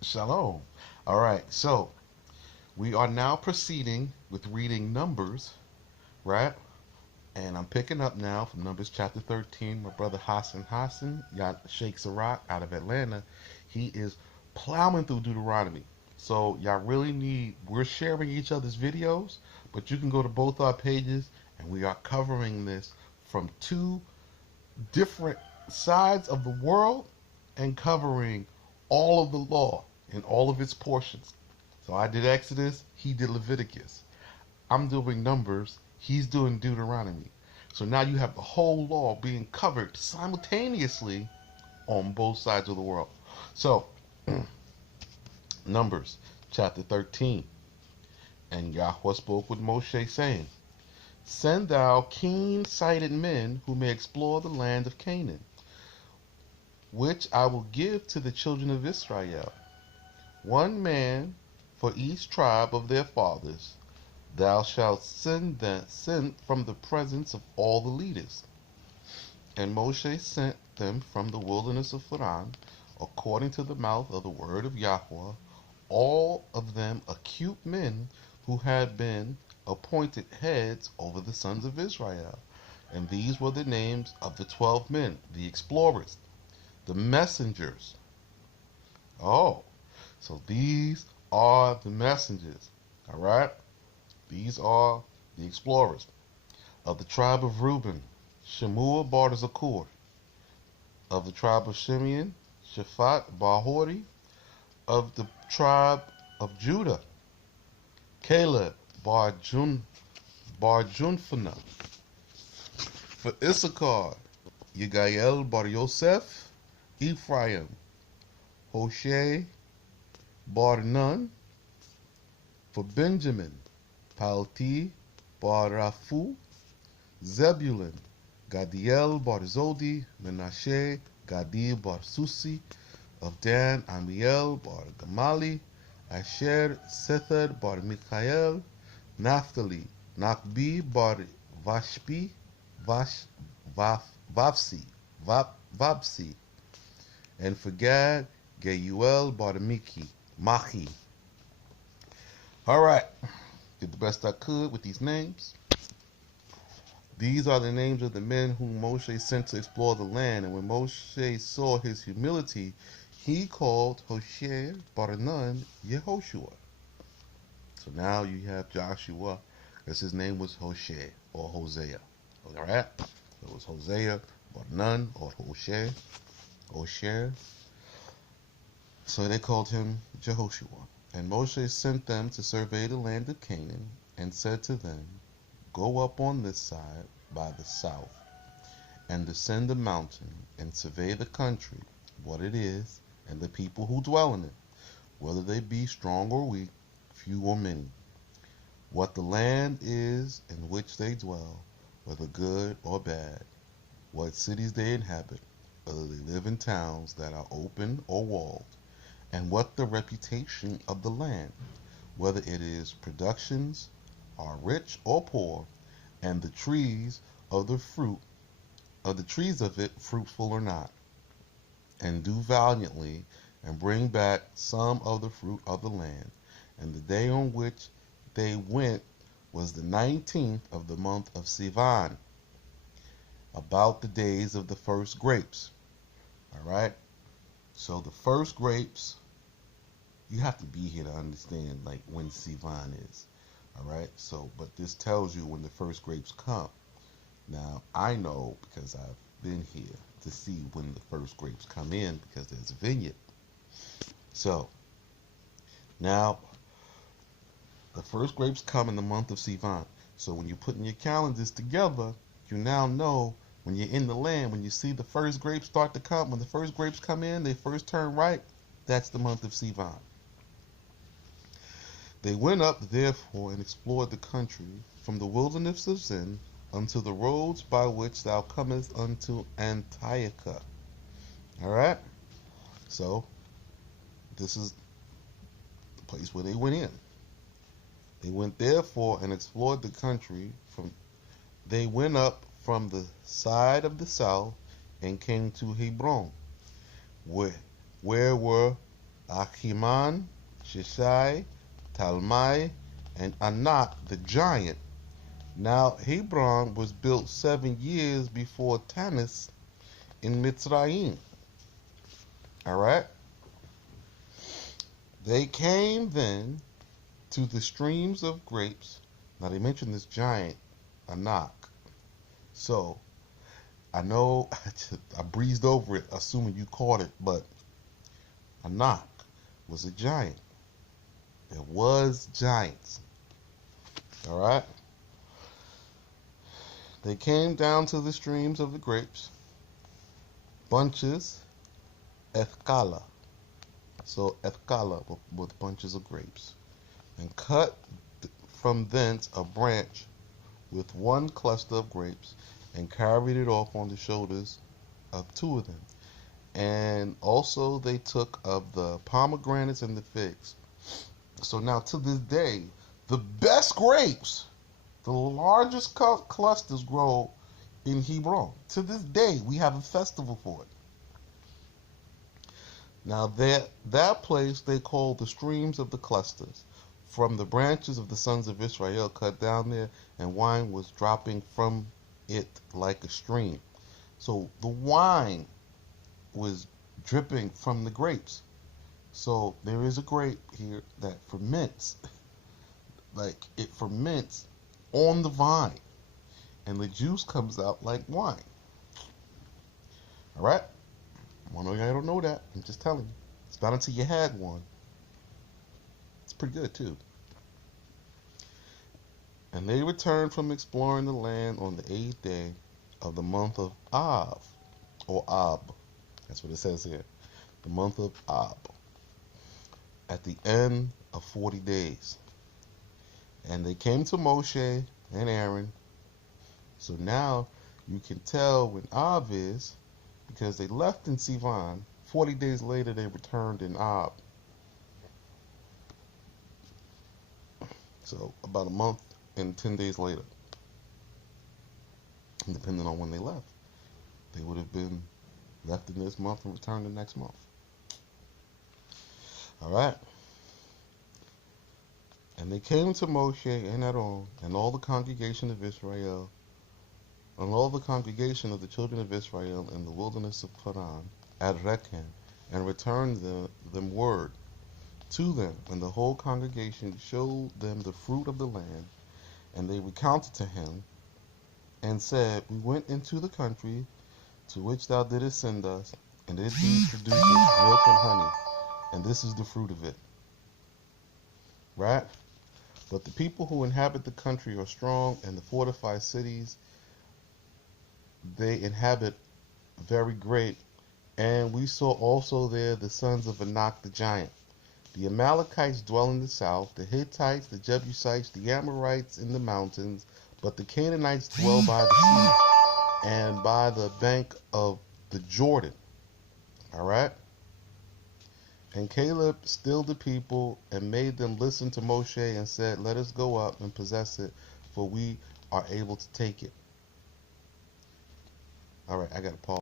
Shalom. All right, so we are now proceeding with reading Numbers, right? And I'm picking up now from Numbers chapter 13. My brother Hassan, Sheikh Sarak out of Atlanta, he is plowing through Deuteronomy. So y'all really we're sharing each other's videos, but you can go to both our pages and we are covering this from two different sides of the world and covering all of the law in all of its portions. So I did Exodus, he did Leviticus. I'm doing Numbers, he's doing Deuteronomy. So now you have the whole law being covered simultaneously on both sides of the world. So, Numbers chapter 13. And Yahweh spoke with Moshe, saying, Send thou keen sighted men who may explore the land of Canaan, which I will give to the children of Israel, one man for each tribe of their fathers. Thou shalt send from the presence of all the leaders. And Moshe sent them from the wilderness of Paran, according to the mouth of the word of Yahweh, all of them acute men who had been appointed heads over the sons of Israel. And these were the names of the 12 men, the explorers, the messengers. Oh, so these are the messengers. All right? These are the explorers. Of the tribe of Reuben, Shemua bar Zakur. Of the tribe of Shimeon, Shaphat bar Hori. Of the tribe of Judah, Caleb bar Junfana. For Issachar, Yigael bar Yosef. Ephraim, Hoshea bar Nun. For Benjamin, Palti bar Rafu. Zebulun, Gadiel bar Zodi. Menashe, Gadi bar Susi. Of Dan, Amiel bar Gamali. Asher, Sethar bar Mikael. Naphtali, Nakbi bar Vashpi. Vash, Vavsi, Vabsi. And for Gad, Geuel bar Machi. All right, did the best I could with these names. These are the names of the men whom Moshe sent to explore the land. And when Moshe saw his humility, he called Hoshea bar Nun Yehoshua. So now you have Joshua, because his name was Hoshea or Hosea. All right? So it was Hosea bar Nun or Hoshea. So they called him Jehoshua. And Moshe sent them to survey the land of Canaan and said to them, Go up on this side by the south, and descend the mountain, and survey the country, what it is, and the people who dwell in it, whether they be strong or weak, few or many, what the land is in which they dwell, whether good or bad, what cities they inhabit, whether they live in towns that are open or walled, and what the reputation of the land, whether it is productions are rich or poor, and the trees of the trees of it fruitful or not, and do valiantly, and bring back some of the fruit of the land. And the day on which they went was the 19th of the month of Sivan, about the days of the first grapes. All right. So the first grapes, you have to be here to understand like when Sivan is. All right. So, but this tells you when the first grapes come. Now I know because I've been here to see when the first grapes come in because there's a vineyard. So now the first grapes come in the month of Sivan. So when you're putting your calendars together, you now know when you're in the land, when you see the first grapes start to come, when the first grapes come in, they first turn ripe, that's the month of Sivan. They went up, therefore, and explored the country from the wilderness of Zin unto the roads by which thou comest unto Antiochia. All right? So, this is the place where they went in. They went therefore and explored the country from they went up from the side of the south and came to Hebron, where were Achiman, Shishai, Talmai, and Anak the giant. Now Hebron was built 7 years before Tanis in Mitzrayim. All right. They came then to the streams of grapes. Now they mentioned this giant, Anak. So I know I breezed over it, assuming you caught it, but Anak was a giant. There was giants. All right. They came down to the streams of the grapes, bunches, ethkala. So ethkala with bunches of grapes, and cut from thence a branch with one cluster of grapes, and carried it off on the shoulders of two of them. And also they took of the pomegranates and the figs. So now to this day, the best grapes, the largest clusters grow in Hebron. To this day, we have a festival for it. Now that place they call the streams of the clusters, from the branches of the sons of Israel cut down there, and wine was dropping from it like a stream. So the wine was dripping from the grapes. So there is a grape here that ferments, like it ferments on the vine, and the juice comes out like wine. All right? I know y'all don't know that. I'm just telling you. It's not until you had one. It's pretty good too. And they returned from exploring the land on the 8th day of the month of Av, or Ab. That's what it says here. The month of Ab. At the end of 40 days. And they came to Moshe and Aaron. So now you can tell when Av is, because they left in Sivan. 40 days later they returned in Ab. So about a month and 10 days later, depending on when they left. They would have been left in this month and returned the next month. All right. And they came to Moshe and Aaron and all the congregation of Israel, and all the congregation of the children of Israel in the wilderness of Paran at Rechem, and returned them word to them. And the whole congregation showed them the fruit of the land, and they recounted to him and said, we went into the country to which thou didst send us, and it indeed produces milk and honey, and this is the fruit of it. Right? But the people who inhabit the country are strong, and the fortified cities they inhabit very great. And we saw also there the sons of Anak the giant. The Amalekites dwell in the south, the Hittites, the Jebusites, the Amorites in the mountains, but the Canaanites dwell by the sea and by the bank of the Jordan. All right? And Caleb stilled the people and made them listen to Moshe and said, let us go up and possess it, for we are able to take it. All right, I got to pause.